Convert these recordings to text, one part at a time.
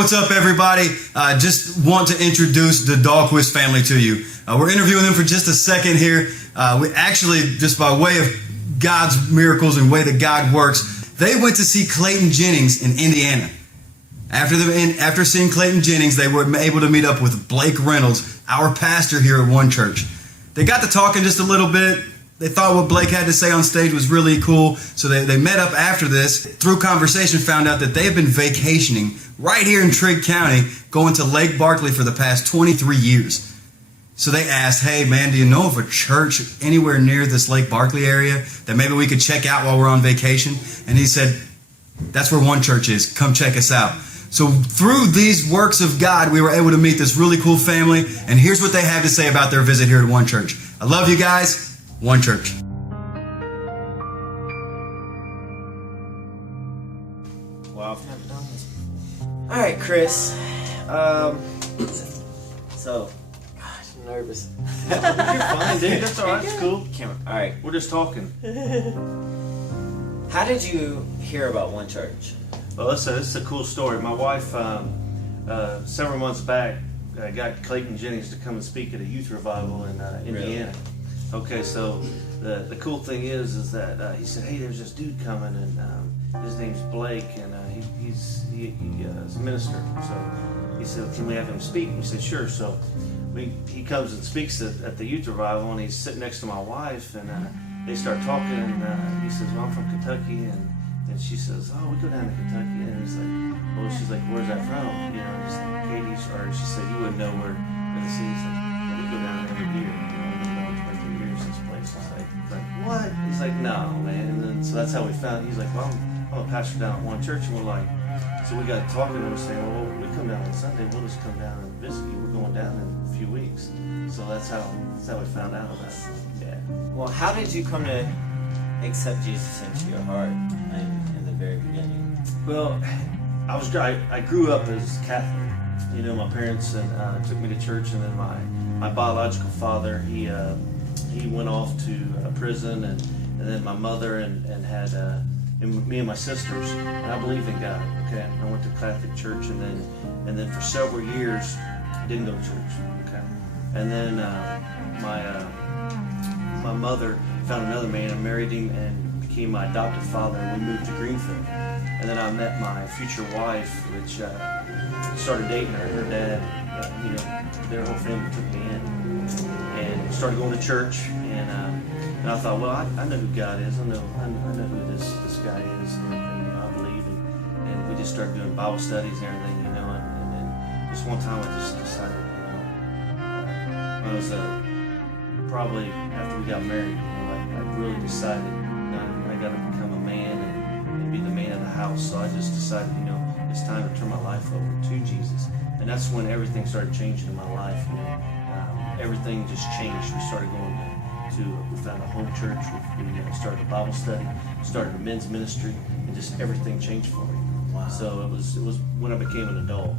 what's up, everybody? Just want to introduce the Dahlquist family to you. We're interviewing them for just a second here. We actually, just by way of God's miracles and way that God works, they went to see Clayton Jennings in Indiana. After seeing Clayton Jennings, they were able to meet up with Blake Reynolds, our pastor here at One Church. They got to talking just a little bit. They thought what Blake had to say on stage was really cool, so they met up after this. Through conversation, found out that they've been vacationing right here in Trigg County, going to Lake Barkley for the past 23 years. So they asked, hey man, do you know of a church anywhere near this Lake Barkley area that maybe we could check out while we're on vacation? And he said, that's where One Church is. Come check us out. So through these works of God, we were able to meet this really cool family, and here's what they have to say about their visit here at One Church. I love you guys. One Church. Wow, I've never done this before. Alright, Chris. So, gosh, I'm nervous. You're fine, dude. That's alright. It's cool. Alright. We're just talking. How did you hear about One Church? Well, this is a cool story. My wife, several months back, got Clayton Jennings to come and speak at a youth revival in Indiana. Really? Okay, so the cool thing is that he said, hey, there's this dude coming, and his name's Blake, and he's a minister. So he said, can we have him speak? And we said, sure. So he comes and speaks at the youth revival, and he's sitting next to my wife, and they start talking, and he says, well, I'm from Kentucky, and she says, oh, we go down to Kentucky, and he's like, well, she's like, where's that from? You know, just like Cadiz, or she said, you wouldn't know where this is. Like, well, we go down every year. Like, what? He's like, no, man. And then, so that's how we found. He's like, well, I'm a pastor down at One Church, and we're like, so we got talking, and we're saying, well, we come down on Sunday. We'll just come down and visit you. We're going down in a few weeks. So that's how we found out about it. Yeah. Well, how did you come to accept Jesus into your heart in the very beginning? Well, I grew up as Catholic. You know, my parents took me to church, and then my biological father, he went off to prison, and then my mother and had me and my sisters, and I believed in God. Okay, I went to Catholic church, and then for several years didn't go to church. Okay, and then my mother found another man and married him and became my adopted father, and we moved to Greenfield. And then I met my future wife, which started dating her. Her dad, their whole family took me in. And started going to church, and I thought, well, I know who God is. I know who this guy is, and everything. I believe, and we just started doing Bible studies and everything, and then just one time I just decided, I was probably after we got married, I really decided, I got to become a man and be the man of the house. So I just decided, it's time to turn my life over to Jesus, and that's when everything started changing in my life. Everything just changed. We started going we found a home church. We started a Bible study, started a men's ministry, and just everything changed for me. Wow. So it was when I became an adult.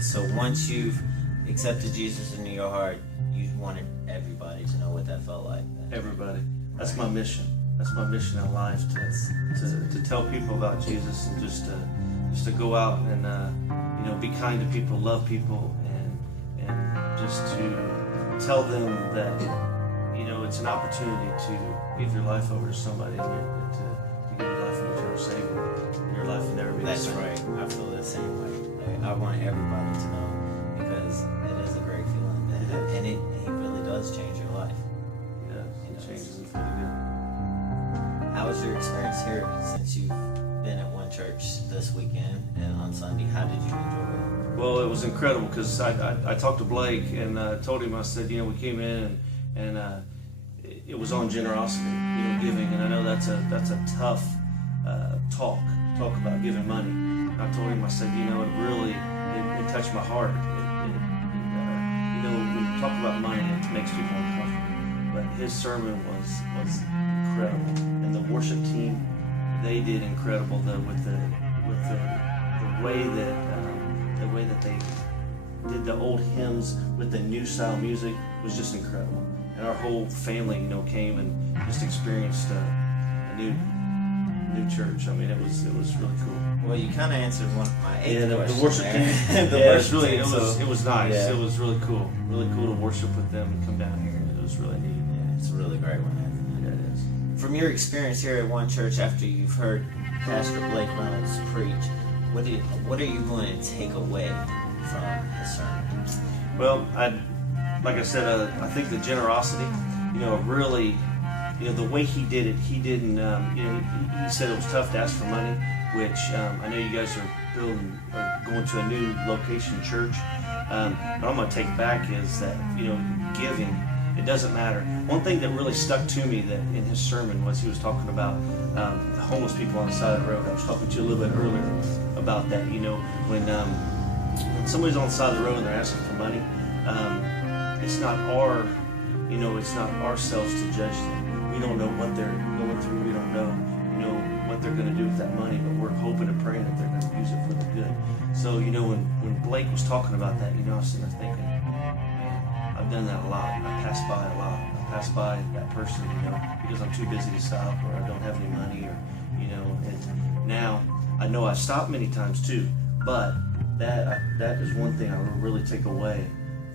So once you've accepted Jesus into your heart, you wanted everybody to know what that felt like. Everybody. That's my mission. That's my mission in life, to tell people about Jesus, and just to go out and be kind to people, love people, and just to tell them that it's an opportunity to give your life over to somebody, and to give your life over to your Savior. Your life will never be the same. That's right. I feel the same way. I want everybody to know, because it is a great feeling to have, and it really does change your life. It changes it for the good. How was your experience here since you've been at One Church this weekend and on Sunday? How did you enjoy it? Well, it was incredible, because I talked to Blake and told him, I said, we came in and it was on generosity, giving, and I know that's a tough talk about giving money. And I told him, I said, it touched my heart. When you talk about money, it makes people uncomfortable. But his sermon was incredible, and the worship team, they did incredible. With the way that they did the old hymns with the new style music was just incredible. And our whole family, came and just experienced a new church. I mean, it was really cool. Well, you kind of answered one of my eighth The questions worship there. team. The Yeah, worship team, it was nice. yeah. It was really cool. Really cool to worship with them and come down here. It was really neat. Yeah, it's a really great one, isn't Yeah, it is. it? From your experience here at One Church, after you've heard Pastor Blake Reynolds preach, what are you going to take away from his sermon? Well, like I said, I think the generosity, really, the way he did it, he didn't, he said it was tough to ask for money, which I know you guys are going to a new location church. What I'm going to take back is that, giving, it doesn't matter. One thing that really stuck to me that in his sermon was he was talking about the homeless people on the side of the road. I was talking to you a little bit earlier about that, when somebody's on the side of the road and they're asking for money, it's not ourselves to judge them. We don't know what they're going through. We don't know, what they're going to do with that money, but we're hoping and praying that they're going to use it for the good. So, when Blake was talking about that, I was sitting there thinking, man, I've done that a lot. I pass by a lot. I pass by that person, because I'm too busy to stop, or I don't have any money, or, and now I know I've stopped many times too, but that is one thing I really take away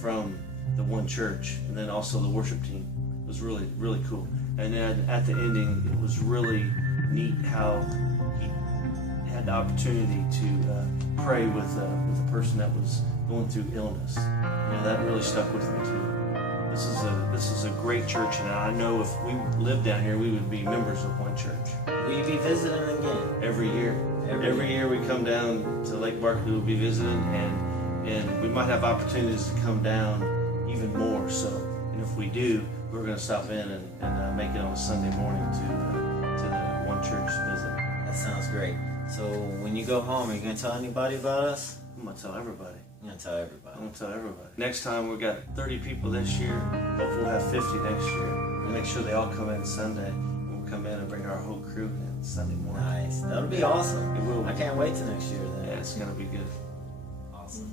from the One Church, and then also the worship team. It was really, really cool. And then at the ending, it was really neat how he had the opportunity to pray with a person that was going through illness. That really stuck with me too. This is a great church, and I know if we lived down here, we would be members of One Church. Will you be visiting again? Every year. Every year we come down to Lake Barkley, we'll be visiting, and we might have opportunities to come down even more. So, and if we do, we're going to stop in and make it on a Sunday morning to the One Church visit. That sounds great. So when you go home, are you going to tell anybody about us? I'm going to tell everybody. I'm going to tell everybody. I'm going to tell everybody. Next time we got 30 people this year. Hopefully we'll have 50 next year. We'll make sure they all come in Sunday. We'll come in and bring our whole crew in Sunday morning. Nice. That'll be awesome. It will. I can't wait till next year then. Yeah, it's going to be good. Awesome.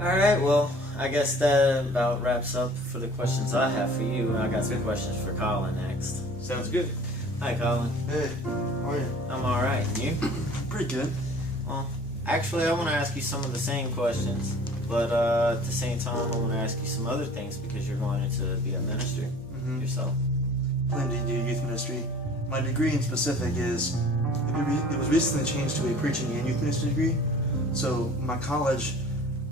All right, well, I guess that about wraps up for the questions I have for you. I got some questions for Colin next. Sounds good. Hi, Colin. Hey, how are you? I'm all right. And you? Pretty good. Well, actually, I want to ask you some of the same questions, but at the same time, I want to ask you some other things because you're going into be a minister yourself. Plan to do youth ministry. My degree in specific is, it was recently changed to a preaching and youth ministry degree. So my college,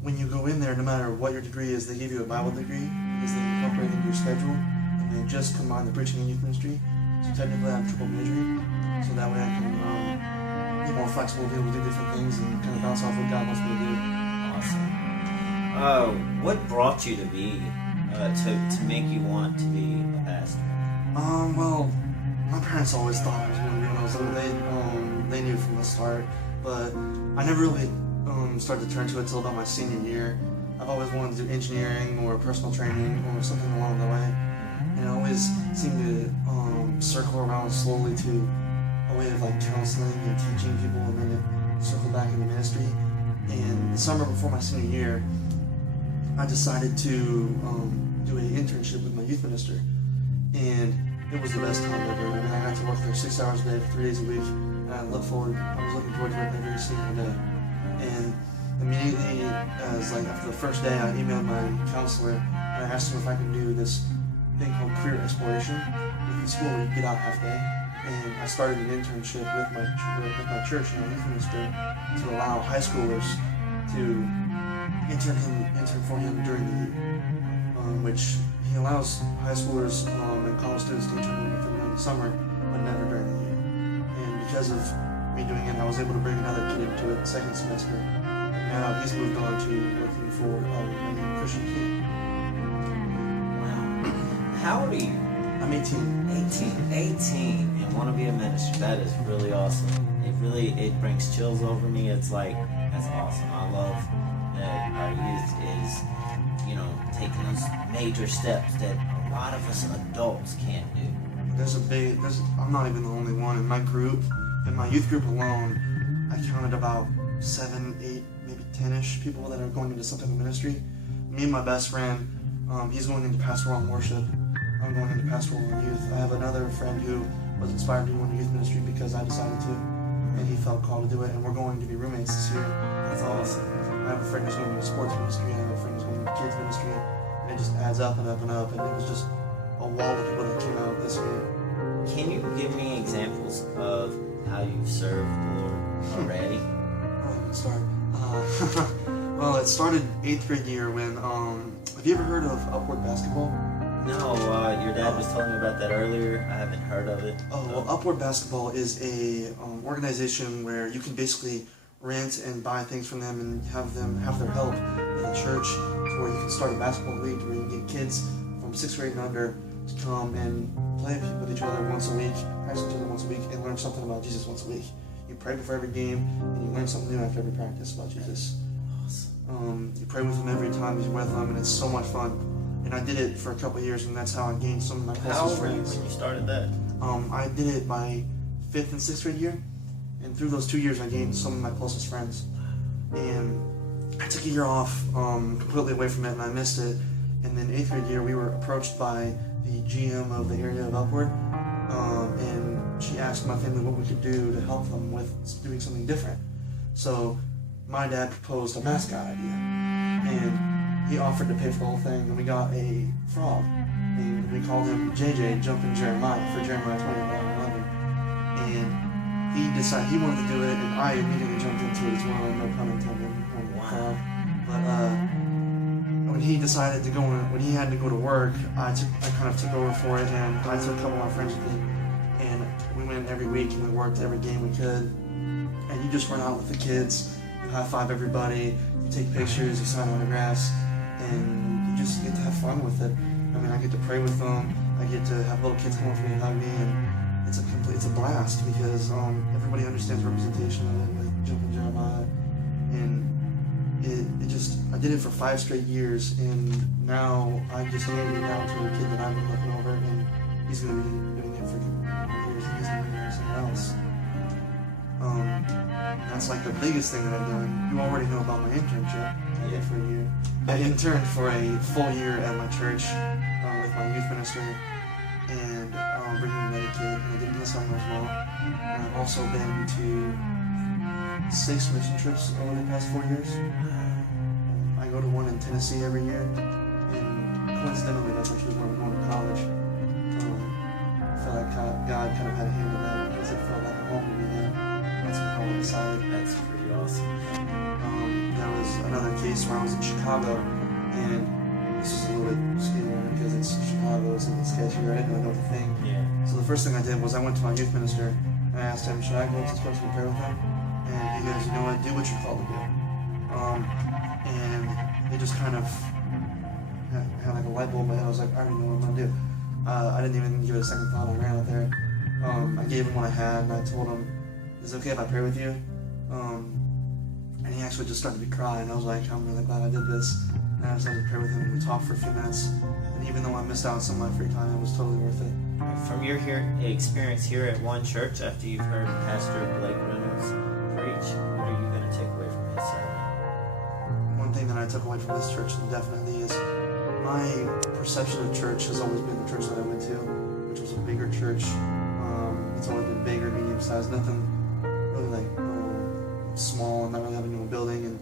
when you go in there, no matter what your degree is, they give you a Bible degree because they incorporate it into your schedule, and they just combine the preaching and youth ministry. So technically I'm triple majoring, so that way I can be more flexible, be able to do different things and kind of bounce off what God wants me to do. Awesome. What brought you to be, to make you want to be a pastor? Well, my parents always thought I was going to be when I was little. They knew from the start, but I never really started to turn to it until about my senior year. I've always wanted to do engineering or personal training or something along the way, and I always seemed to circle around slowly to a way of like counseling and teaching people, and then it circle back into ministry. And the summer before my senior year, I decided to do an internship with my youth minister, and it was the best time ever. I mean, I got to work there 6 hours a day for 3 days a week, and I was looking forward to it every single day. And immediately, after the first day, I emailed my counselor and I asked him if I could do this thing called career exploration with the school where you get out half day. And I started an internship with my church and my youth ministry to allow high schoolers to intern for him during the year, which he allows high schoolers and college students to intern with him during the summer, but never during the year. And because of me doing it, I was able to bring another kid into it the second semester. And now he's moved on to working for a Christian kid. Wow. How old are you? I'm 18. 18, and want to be a minister. That is really awesome. It brings chills over me. It's like, that's awesome. I love that our youth is, taking those major steps that a lot of us adults can't do. I'm not even the only one in my group. In my youth group alone, I counted about 7, 8, maybe 10-ish people that are going into some type of ministry. Me and my best friend, he's going into pastoral and worship. I'm going into pastoral youth. I have another friend who was inspired to go into youth ministry because I decided to, and he felt called to do it, and we're going to be roommates this year. That's awesome. I have a friend who's going into sports ministry, and I have a friend who's going into kids ministry, and it just adds up and up and up, and it was just a wall of people that came out this week. Can you give me examples of how you've served the Lord already? Let's start. Well, it started 8th grade year when, have you ever heard of Upward Basketball? No, your dad was telling me about that earlier. I haven't heard of it. Oh, well, Upward Basketball is a organization where you can basically rent and buy things from them and have them have their help with a church to where you can start a basketball league where you can get kids from 6th grade and under to come and play with each other once a week, practice with each other once a week, and learn something about Jesus once a week. You pray before every game, and you learn something new after every practice about Jesus. You pray with them every time you're with them, and it's so much fun. And I did it for a couple of years, and that's how I gained some of my How closest old were you friends. when you started that? I did it my 5th and 6th grade year, and through those 2 years, I gained some of my closest friends. And I took a year off completely away from it, and I missed it. And then 8th grade year, we were approached by the GM of the area of Upward, and she asked my family what we could do to help them with doing something different. So my dad proposed a mascot idea, and he offered to pay for the whole thing, and we got a frog, and we called him JJ, Jumpin' Jeremiah, for Jeremiah 20:11. And he decided he wanted to do it, and I immediately jumped into it as well, no pun intended. Wow. But when he decided to go, when he had to go to work, I kind of took over for it, and I took a couple of my friends with me, and we went every week, and we worked every game we could. And you just run out with the kids, you high five everybody, you take pictures, you sign autographs, and you just get to have fun with it. I mean, I get to pray with them, I get to have little kids come up to me and hug me, and it's a blast because everybody understands representation of it with Jumpin' Jeremiah, and I did it for 5 straight years, and now I just handed it down to a kid that I've been looking over, and he's going to be doing it for years, and he's going to be doing something else. That's like the biggest thing that I've done. You already know about my internship. I did for a year. I interned for a full year at my church with my youth minister, and bringing another kid, and I did it in the summer as well. And I've also been to 6 mission trips over the past 4 years. I go to one in Tennessee every year, and coincidentally, that's actually where I'm going to college. I feel like God kind of had a hand in that because it felt like a home to me then. That's when I decided. That's pretty awesome. There was another case where I was in Chicago, and this was a little bit scary because it's Chicago, it's a bit sketchy, right? I didn't know the thing. Yeah. So the first thing I did was I went to my youth minister, and I asked him, should I go to this person and pray with him? And he goes, you know what, do what you're called to do. And it just kind of had like a light bulb in my head. I was like, I already know what I'm gonna do. I didn't even give it a second thought. I ran out there. I gave him what I had, and I told him, is it okay if I pray with you? And he actually just started to cry, and I was like, I'm really glad I did this. And I decided to pray with him, and we talked for a few minutes. And even though I missed out on some of my free time, it was totally worth it. From your experience here at One Church, after you've heard Pastor Blake Reynolds preach, what are you going to take away from his sermon? One thing that I took away from this church definitely is my perception of church has always been the church that I went to, which was a bigger church. It's always been bigger, medium-sized, nothing really like small and not really having a building, and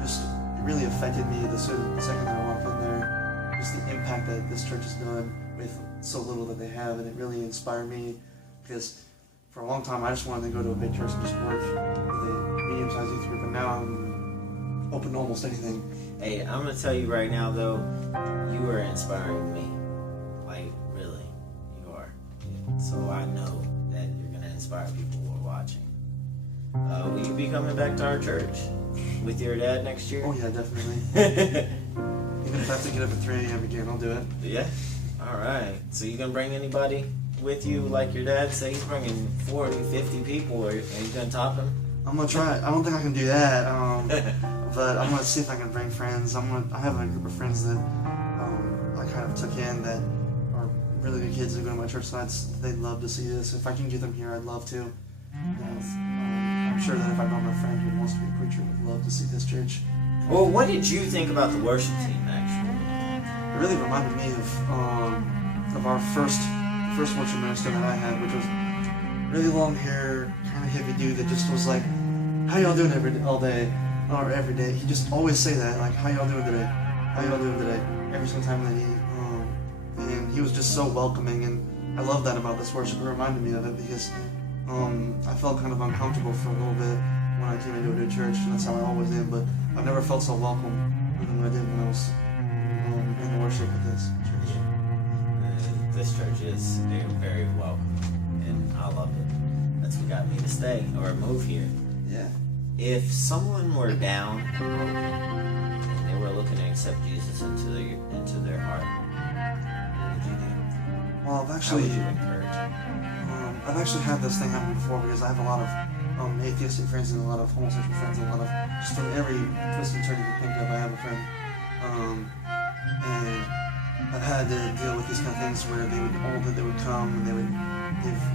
just it really affected me the second that I walked in there. Just the impact that this church has done with so little that they have, and it really inspired me because for a long time I just wanted to go to a big church and just work with a medium-sized youth group, and now I'm open to almost anything. Hey, I'm going to tell you right now, though, you are inspiring me. Like, really, you are. So I know that you're going to inspire people who are watching. Will you be coming back to our church with your dad next year? Oh yeah, definitely. Even if I have to get up at 3 a.m. again, I'll do it. Yeah? Alright. So you going to bring anybody with you like your dad? Say he's bringing 40, 50 people. Are you going to top him? I'm gonna try. I don't think I can do that, but I'm gonna see if I can bring friends. I have a group of friends that I kind of took in that are really good kids that go to my church nights. They'd love to see this. If I can get them here, I'd love to. I'm sure that if I brought my friend who wants to be a preacher, would love to see this church. Well, what did you think about the worship team, actually? It really reminded me of of our first worship minister that I had, which was really long hair, kind of heavy dude that just was like, "How y'all doing all day or every day?" He just always say that, like, "How y'all doing today? How y'all doing today?" Every single time that and he was just so welcoming, and I love that about this worship. It reminded me of it because I felt kind of uncomfortable for a little bit when I came into a new church, and that's how I always am. But I've never felt so welcome than I did when I was in the worship with this church. This church is very, very welcome, and I love it. That's what got me to stay or move here. Yeah. If someone were down and broken, and they were looking to accept Jesus into their heart, what would you do? Well, How would you encourage? I've actually had this thing happen before because I have a lot of atheistic friends and a lot of homosexual friends and a lot of just from every twist and turn you can think of. I have a friend, and I've had to deal with these kind of things where they would come and they've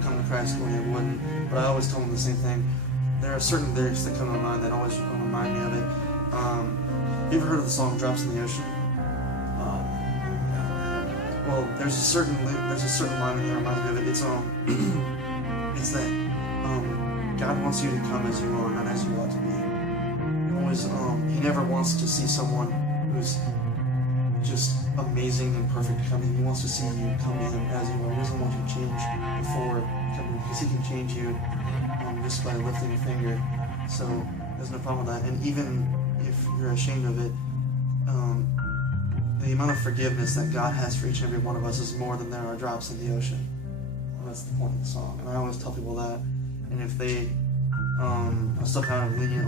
come to Christ or they wouldn't. But I always told them the same thing. There are certain lyrics that come to mind that always remind me of it. Have you ever heard of the song "Drops in the Ocean"? Well, there's a certain line that reminds me of it. It's that God wants you to come as you are, not as you ought to be. He never wants to see someone who's just amazing and perfect coming. He wants to see you come in as you are. He doesn't want you to change before coming, because He can change you just by lifting a finger. So there's no problem with that. And even if you're ashamed of it, the amount of forgiveness that God has for each and every one of us is more than there are drops in the ocean. And that's the point of the song. And I always tell people that. And if they are still kind of leaning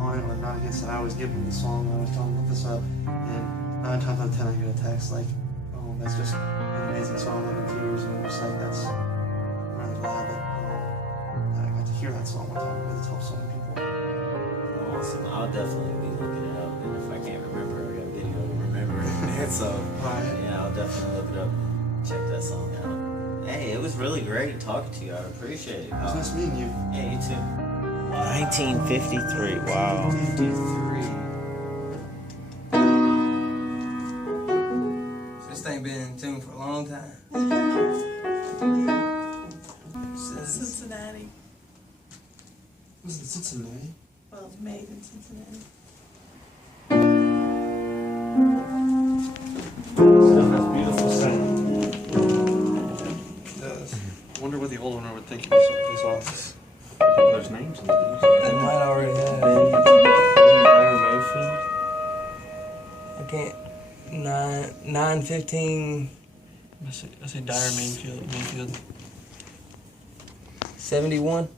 on it or not against it, I always give them the song. I always tell them, look this up. And 9 times out of 10 I get a text like, that's just an amazing song, like in tears. And I'm just like, I'm really glad that I got to hear that song one time because it's helped so many people. Awesome. I'll definitely be looking it up, and if I can't remember, I got a video to remember it. So yeah, I'll definitely look it up and check that song out. Hey, it was really great talking to you. I appreciate it. It was nice meeting you. Yeah, you too. 1953. Wow. 53. This thing been in tune for a long time. Cincinnati. Was it Cincinnati? Well, it's made in Cincinnati. Still has beautiful sound. It does. I wonder what the old owner would think of this office. There's names in the music. That might already have. I can't. 9:15. I say Dyer Mayfield. 71.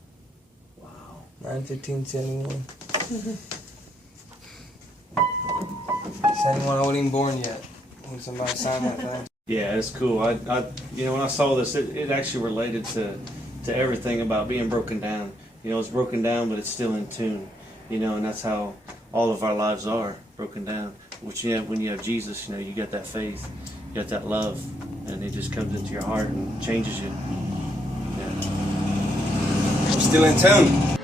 Wow. 9:15:71. 71. I wasn't even born yet when somebody signed that thing. Yeah, it's cool. I when I saw this, it actually related to everything about being broken down. It's broken down, but it's still in tune. And that's how all of our lives are broken down. Which when you have Jesus, you got that faith, you got that love, and it just comes into your heart and changes you. Yeah. Still in tune.